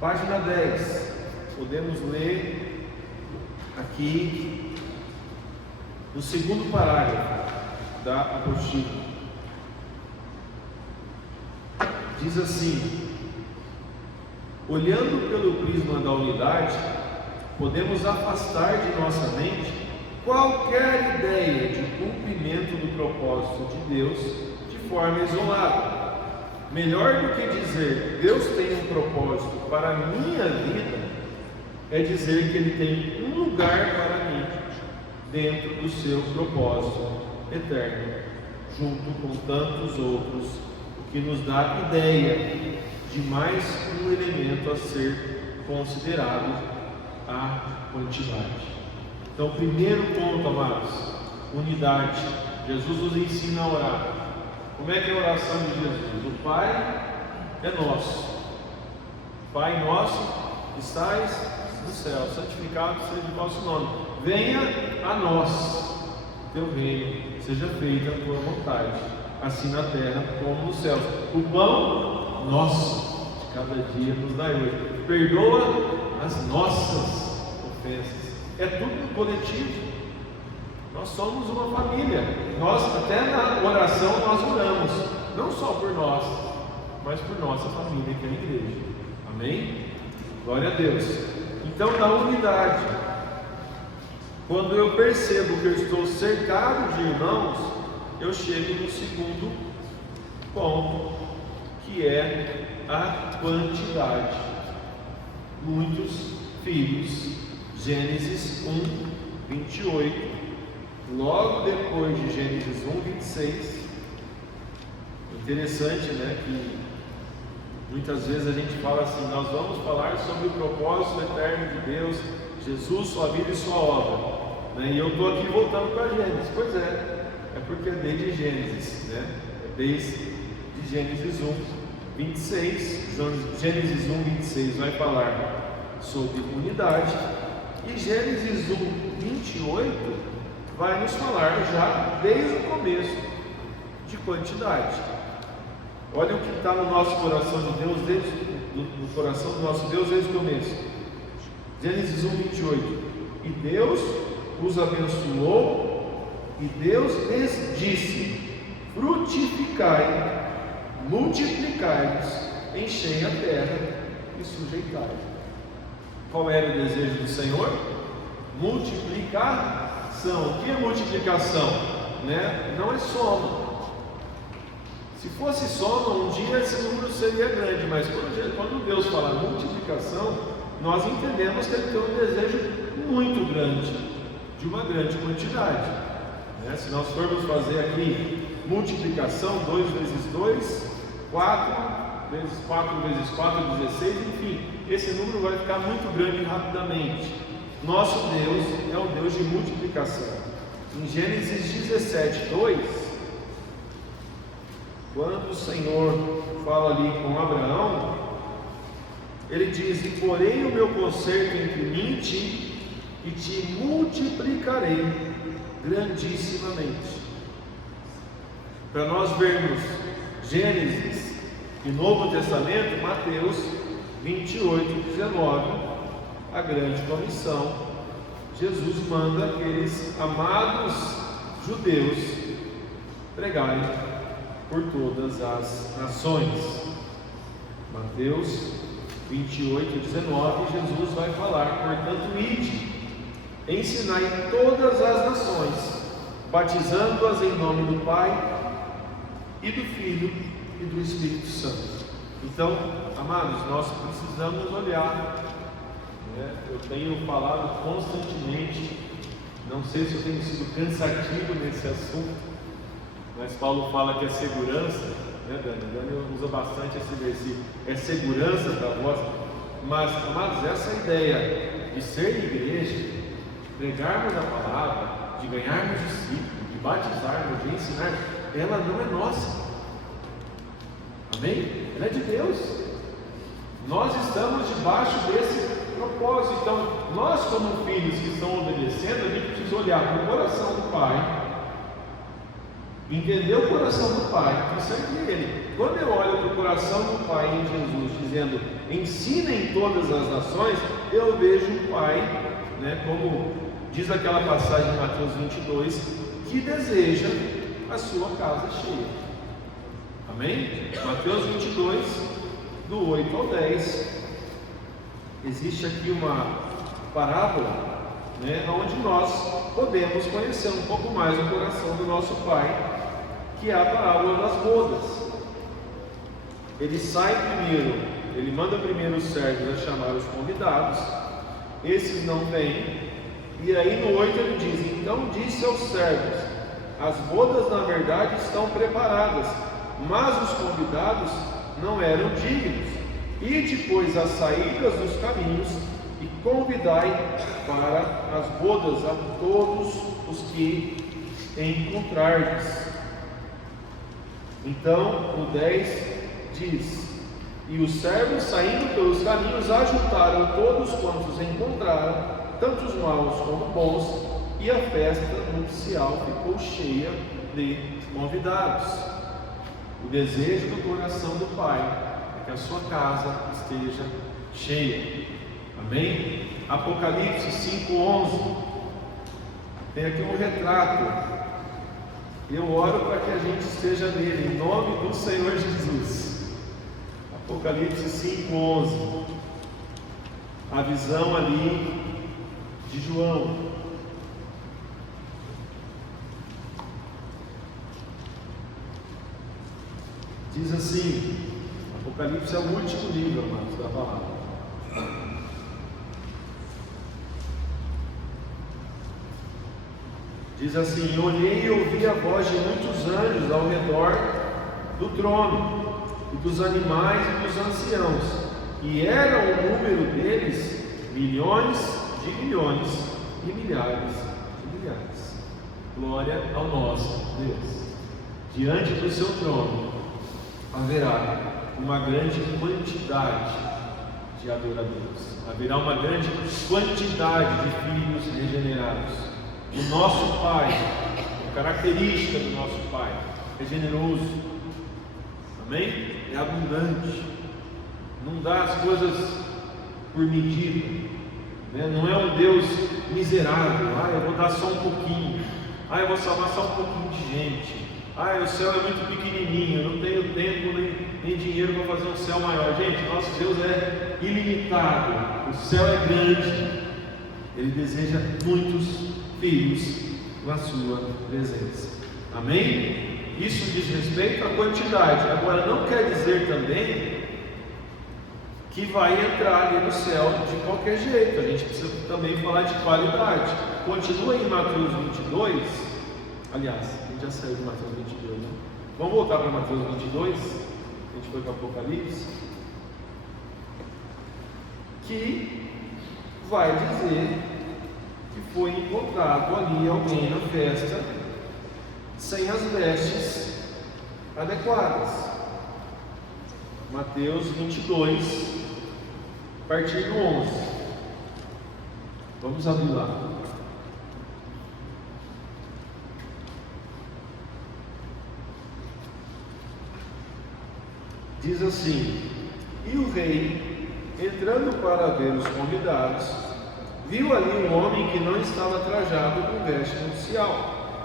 Página 10, podemos ler aqui no segundo parágrafo da apostila. Diz assim: olhando pelo prisma da unidade, podemos afastar de nossa mente qualquer ideia de cumprimento do propósito de Deus de forma isolada. Melhor do que dizer Deus tem um propósito para a minha vida, é dizer que Ele tem um lugar para mim dentro do seu propósito eterno, junto com tantos outros, o que nos dá ideia de mais um elemento a ser considerado: a quantidade. Então, primeiro ponto, amados, unidade. Jesus nos ensina a orar. Como é que é a oração de Jesus? O Pai é nosso. Pai nosso, que estais no céu, santificado seja o vosso nome. Venha a nós o teu reino, seja feita a tua vontade, assim na terra como nos céus. O pão nosso de cada dia nos dai hoje. Perdoa as nossas ofensas. É tudo coletivo. Nós somos uma família. Nós, até na oração, nós oramos, não só por nós, mas por nossa família, que é a igreja. Amém? Glória a Deus. Então, na unidade, quando eu percebo que eu estou cercado de irmãos, eu chego no segundo ponto, que é a quantidade. Muitos filhos. Gênesis 1:28. Logo depois de Gênesis 1:26. Interessante, né? Que muitas vezes a gente fala assim: nós vamos falar sobre o propósito eterno de Deus, Jesus, sua vida e sua obra, né? E eu estou aqui voltando para Gênesis. Pois é porque é desde Gênesis, né? É desde Gênesis 1:26. Gênesis 1:26 vai falar sobre unidade, e Gênesis 1:28 vai nos falar já desde o começo de quantidade. Olha o que está no nosso coração de Deus, no coração do nosso Deus desde o começo. Gênesis 1:28. E Deus os abençoou, e Deus lhes disse: frutificai, multiplicai-vos, enchei a terra e sujeitai. Qual era o desejo do Senhor? Multiplicação. O que é multiplicação? Né? Não é soma. Se fosse soma, um dia esse número seria grande, mas quando Deus fala multiplicação, nós entendemos que Ele tem um desejo muito grande, de uma grande quantidade, né? Se nós formos fazer aqui multiplicação, 2 vezes 2, 4 vezes 4 vezes 4, 16, enfim, esse número vai ficar muito grande rapidamente. Nosso Deus é um Deus de multiplicação. Em Gênesis 17, 2, quando o Senhor fala ali com Abraão, Ele diz: e porém o meu concerto entre mim e te multiplicarei grandissimamente. Para nós vermos Gênesis e Novo Testamento, Mateus 28, 19, a grande comissão, Jesus manda aqueles amados judeus pregarem por todas as nações. Mateus 28, 19, Jesus vai falar: portanto, ide, ensinai todas as nações, batizando-as em nome do Pai, e do Filho, e do Espírito Santo. Então, amados, nós precisamos olhar, né? Eu tenho falado constantemente, não sei se eu tenho sido cansativo nesse assunto, mas Paulo fala que é segurança, né, Dani? Dani usa bastante esse versículo, é segurança para vós. Mas, amados, essa ideia de ser igreja, pregarmos a palavra, de ganharmos discípulos, de batizarmos, de ensinar, ela não é nossa. Amém? Ela é de Deus. Nós estamos debaixo desse propósito. Então, nós como filhos que estão obedecendo, a gente precisa olhar para o coração do Pai, entender o coração do Pai e servir Ele. Quando eu olho para o coração do Pai em Jesus, dizendo: ensinem todas as nações, eu vejo o Pai, né, como diz aquela passagem em Mateus 22, que deseja a sua casa cheia. Amém? Mateus 22, do 8 ao 10, existe aqui uma parábola, né, onde nós podemos conhecer um pouco mais o coração do nosso Pai, que é a parábola das bodas. Ele sai primeiro, ele manda primeiro os servos a chamar os convidados, esses não vêm, e aí no 8 ele diz: então disse aos servos: as bodas na verdade estão preparadas, mas os convidados não eram dignos. Ide, pois, às saídas dos caminhos e convidai para as bodas a todos os que encontrardes. Então, o 10 diz: e os servos, saindo pelos caminhos, ajuntaram todos quantos encontraram, tanto os maus como bons, e a festa nupcial ficou cheia de convidados. O desejo do coração do Pai é que a sua casa esteja cheia. Amém? Apocalipse 5:11. Tem aqui um retrato. Eu oro para que a gente esteja nele, em nome do Senhor Jesus. Apocalipse 5:11. A visão ali de João. Diz assim, Apocalipse é o último livro, amados, da palavra. Diz assim: olhei e ouvi a voz de muitos anjos ao redor do trono, e dos animais e dos anciãos, e era o número deles milhões de milhões e milhares de milhares. Glória ao nosso Deus. Diante do seu trono haverá uma grande quantidade de adoradores, haverá uma grande quantidade de filhos regenerados. O nosso Pai, a característica do nosso Pai, é generoso, amém? É abundante, não dá as coisas por medida, né? Não é um Deus miserável. Eu vou dar só um pouquinho, eu vou salvar só um pouquinho de gente. O céu é muito pequenininho, eu não tenho tempo nem dinheiro para fazer um céu maior. Gente, nosso Deus é ilimitado, o céu é grande, Ele deseja muitos filhos na sua presença. Amém? isso diz respeito à quantidade. Agora, não quer dizer também que vai entrar ali no céu de qualquer jeito. A gente precisa também falar de qualidade. Continua em Mateus 22. Aliás, a gente já saiu de Mateus 22, né? Vamos voltar para Mateus 22. A gente foi para Apocalipse. Que vai dizer que foi encontrado ali alguém na festa sem as vestes adequadas. Mateus 22, a partir do 11. Vamos abrir lá. Diz assim: e o rei, entrando para ver os convidados, viu ali um homem que não estava trajado com veste nupcial,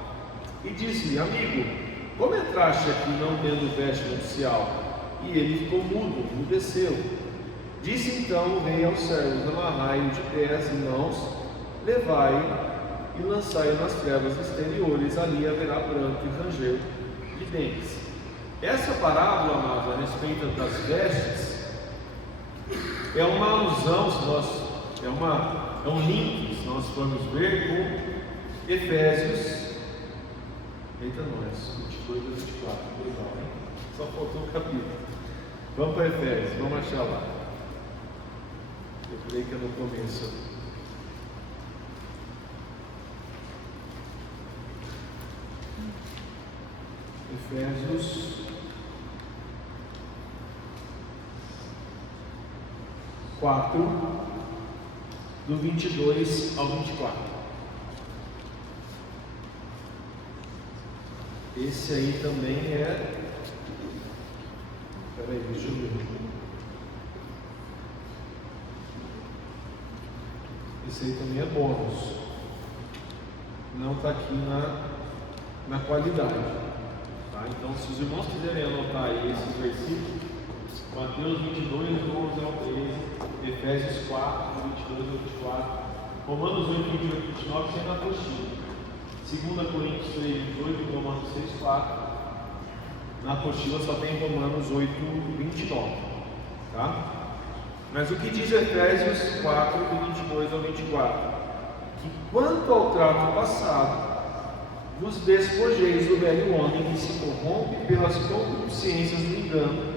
e disse-lhe: amigo, como entraste aqui não tendo veste nupcial? E ele ficou mudo, emudeceu. Disse então o rei aos servos: amarrai-o de pés e mãos, levai-o e lançai-o nas trevas exteriores, ali haverá pranto e ranger de dentes. Essa parábola, amados, a respeito das vestes, é uma alusão, é um link, se nós formos ver, com Efésios, eita nós, 22 a 24, legal, hein? Só faltou um capítulo. Vamos para Efésios, vamos achar lá. Eu creio que é no começo. Efésios 4, do 22 ao 24. Esse aí também é. Espera aí, deixa eu ver. Esse aí também é bônus. Não está aqui na qualidade. Tá? Então, se os irmãos quiserem anotar aí esses versículos, Mateus 22, 12 ao 13, Efésios 4, 22 ao 24, Romanos 8, 28, 29, sem na apostila. 2 Coríntios 3, 18 e Romanos 6, 4. Na apostila só tem Romanos 8, 29. Tá? Mas o que diz Efésios 4, do 22 ao 24? Que quanto ao trato passado, vos despojeis do velho homem que se corrompe pelas concupiscências do engano,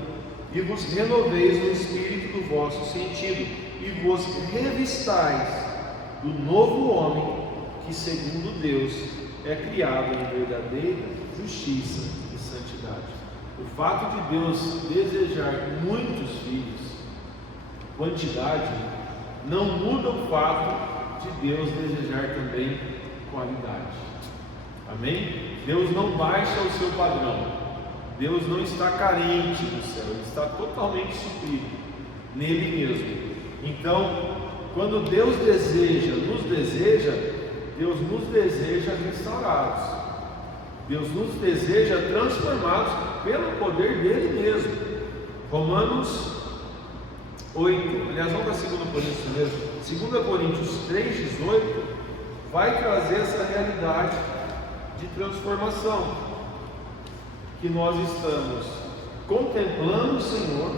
e vos renoveis no espírito do vosso sentido, e vos revistais do novo homem, que segundo Deus é criado em verdadeira justiça e santidade. O fato de Deus desejar muitos filhos, quantidade, não muda o fato de Deus desejar também qualidade. Amém? Deus não baixa o seu padrão. Deus não está carente do céu, Ele está totalmente suprido nele mesmo. Então, quando Deus Deus nos deseja restaurados. Deus nos deseja transformados pelo poder dele mesmo. Romanos 8, aliás, vamos para 2 Coríntios mesmo. 2 Coríntios 3, 18 vai trazer essa realidade de transformação, que nós estamos contemplando o Senhor,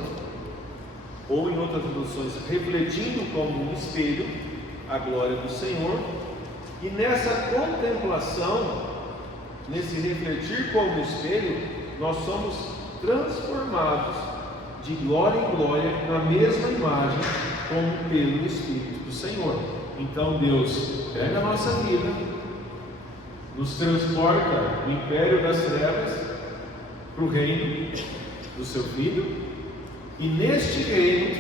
ou em outras traduções, refletindo como um espelho a glória do Senhor, e nessa contemplação, nesse refletir como espelho, nós somos transformados de glória em glória na mesma imagem, como pelo Espírito do Senhor. Então Deus pega a nossa vida, nos transporta do império das trevas para o reino do seu Filho, e neste reino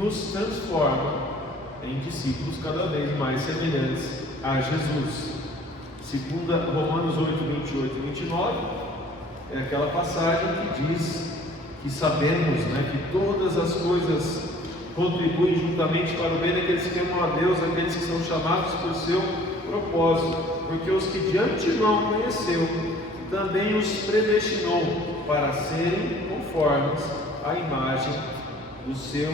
nos transforma em discípulos cada vez mais semelhantes a Jesus. Segunda Romanos 8, 28 e 29 é aquela passagem que diz que sabemos, que todas as coisas contribuem juntamente para o bem daqueles que amam a Deus, aqueles que são chamados por seu propósito, porque os que de antemão conheceu, também os predestinou para serem conformes à imagem do seu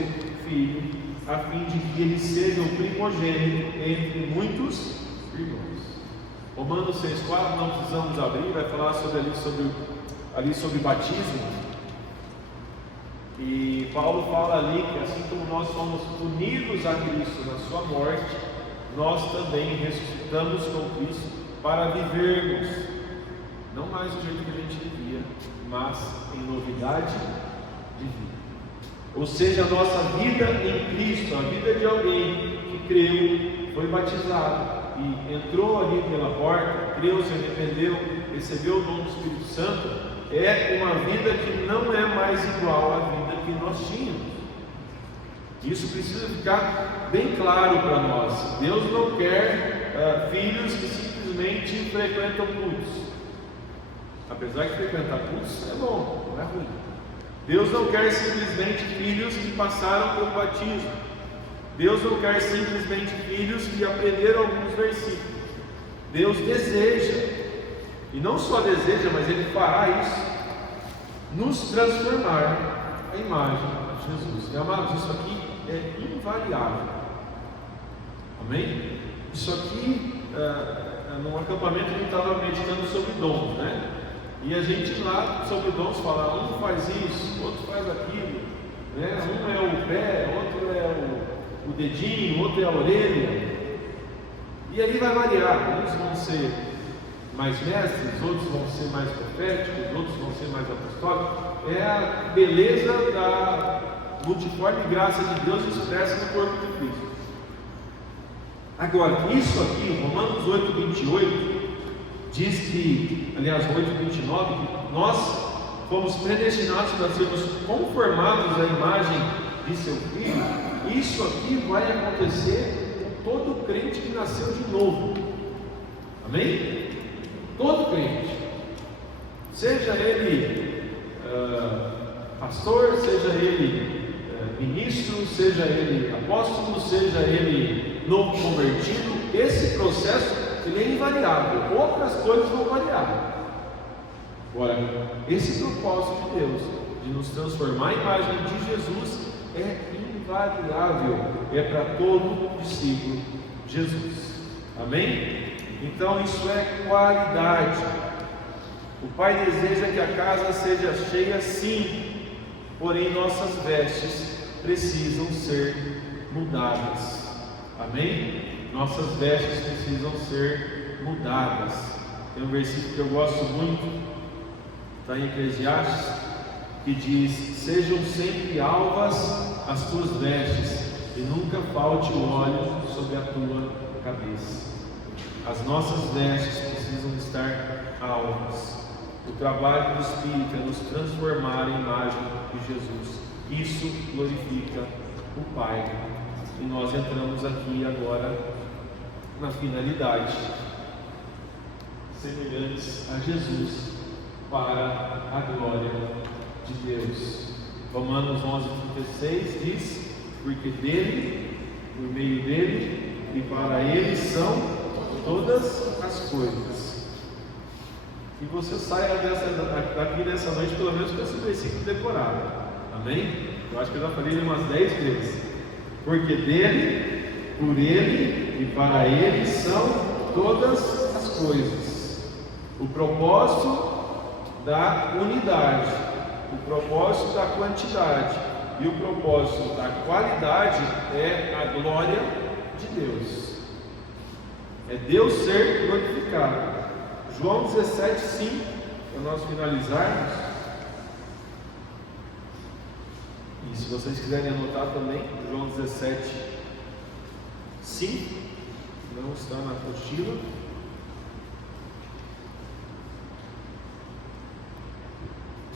Filho, a fim de que ele seja o primogênito entre muitos irmãos. Romanos 6,4, não precisamos abrir, vai falar sobre batismo. E Paulo fala ali que assim como nós fomos unidos a Cristo na sua morte, nós também ressuscitamos com Cristo para vivermos, não mais do jeito que a gente vivia, mas em novidade de vida. Ou seja, a nossa vida em Cristo, a vida de alguém que creu, foi batizado e entrou ali pela porta, creu, se arrependeu, recebeu o dom do Espírito Santo, é uma vida que não é mais igual à vida que nós tínhamos. Isso precisa ficar bem claro para nós. Deus não quer filhos que simplesmente frequentam cultos. Apesar que frequentar cultos é bom, não é ruim. Deus não quer simplesmente filhos que passaram pelo batismo. Deus não quer simplesmente filhos que aprenderam alguns versículos. Deus deseja, e não só deseja, mas Ele fará isso, nos transformar a imagem de Jesus. E, amados, isso aqui é invariável. Amém? Isso aqui, num acampamento a gente estava meditando sobre dons, né? E a gente lá sobre dons fala, um faz isso, outro faz aquilo, né? Um é o pé, outro é o dedinho, outro é a orelha. E aí vai variar, uns vão ser mais mestres, outros vão ser mais proféticos, outros vão ser mais apostólicos. É a beleza da multiforme graça de Deus expressa no corpo de Cristo. Agora, isso aqui, Romanos 8:28, diz que, aliás, 8:29, que nós fomos predestinados para sermos conformados à imagem de seu Filho. Isso aqui vai acontecer com todo crente que nasceu de novo. Amém? Todo crente, seja ele pastor, seja ele ministro, seja ele apóstolo, seja ele novo convertido, esse processo ele é invariável. Outras coisas vão variar. Agora, esse propósito de Deus de nos transformar a imagem de Jesus é invariável, é para todo discípulo de Jesus. Amém? Então isso é qualidade. O Pai deseja que a casa seja cheia, sim, porém nossas vestes precisam ser mudadas. Amém? Nossas vestes precisam ser mudadas. Tem um versículo que eu gosto muito, está em Eclesiastes, que diz: sejam sempre alvas as tuas vestes, e nunca falte o óleo sobre a tua cabeça. As nossas vestes precisam estar alvas. O trabalho do Espírito é nos transformar em imagem de Jesus. Isso glorifica o Pai. E nós entramos aqui agora na finalidade: semelhantes a Jesus, para a glória de Deus. Romanos 11:36 diz: porque dele, por meio dele e para ele são todas as coisas. Que você saia daqui nessa noite pelo menos com esse versículo decorado. Amém? Eu acho que eu já falei ele umas 10 vezes. Porque dele, por ele e para ele são todas as coisas. O propósito da unidade, o propósito da quantidade e o propósito da qualidade é a glória de Deus. É Deus ser glorificado. João 17:5, para nós finalizarmos. E se vocês quiserem anotar também, João 17:5, não está na apostila.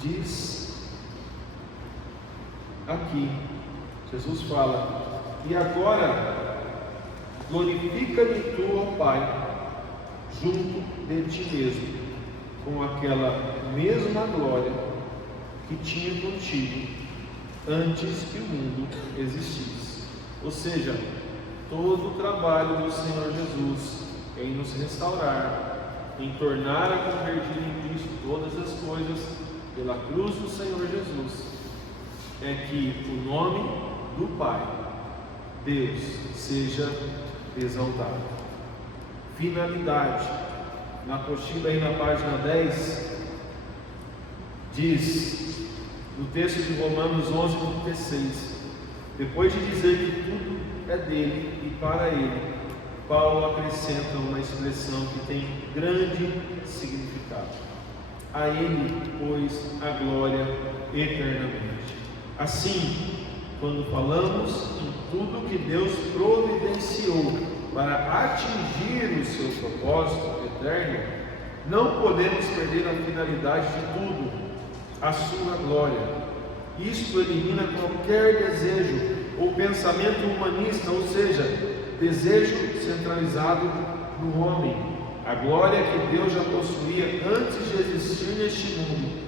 Diz aqui, Jesus fala: e agora glorifica-me tu, ó Pai, junto de ti mesmo, com aquela mesma glória que tinha contigo antes que o mundo existisse. Ou seja, todo o trabalho do Senhor Jesus em nos restaurar, em tornar a convertir em Cristo todas as coisas pela cruz do Senhor Jesus, é que o nome do Pai, Deus, seja exaltado. Finalidade: na apostila aí na página 10, diz, no texto de Romanos 11:36, depois de dizer que tudo é dele e para ele, Paulo acrescenta uma expressão que tem grande significado: a ele, pois, a glória eternamente. Assim, quando falamos em tudo que Deus providenciou para atingir o seu propósito eterno, não podemos perder a finalidade de tudo, a sua glória. Isto elimina qualquer desejo ou pensamento humanista, ou seja, desejo centralizado no homem. A glória que Deus já possuía antes de existir neste mundo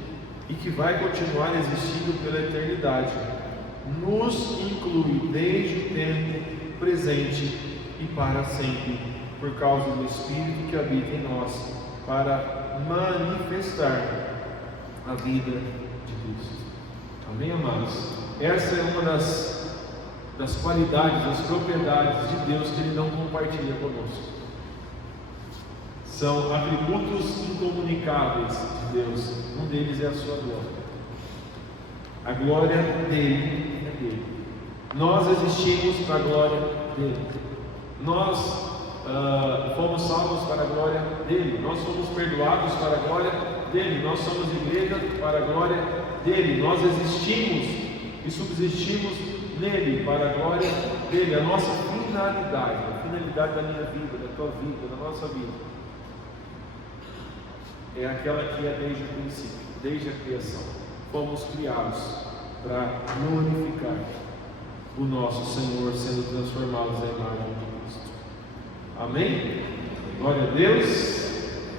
e que vai continuar existindo pela eternidade, nos inclui desde o tempo presente e para sempre, por causa do Espírito que habita em nós, para manifestar a vida de Cristo. Amém, amados? Essa é uma das qualidades, das propriedades de Deus que Ele não compartilha conosco. São atributos incomunicáveis de Deus. Um deles é a sua glória. A glória dele é dele. Nós existimos para a glória dele. Nós fomos salvos para a glória dele. Nós somos perdoados para a glória dele. Nós somos igreja para a glória dele. Nós existimos e subsistimos nele para a glória dele. A nossa finalidade, a finalidade da minha vida, da tua vida, da nossa vida, é aquela que é desde o princípio, desde a criação. Fomos criados para glorificar o nosso Senhor, sendo transformados à imagem de Cristo. Amém? Glória a Deus.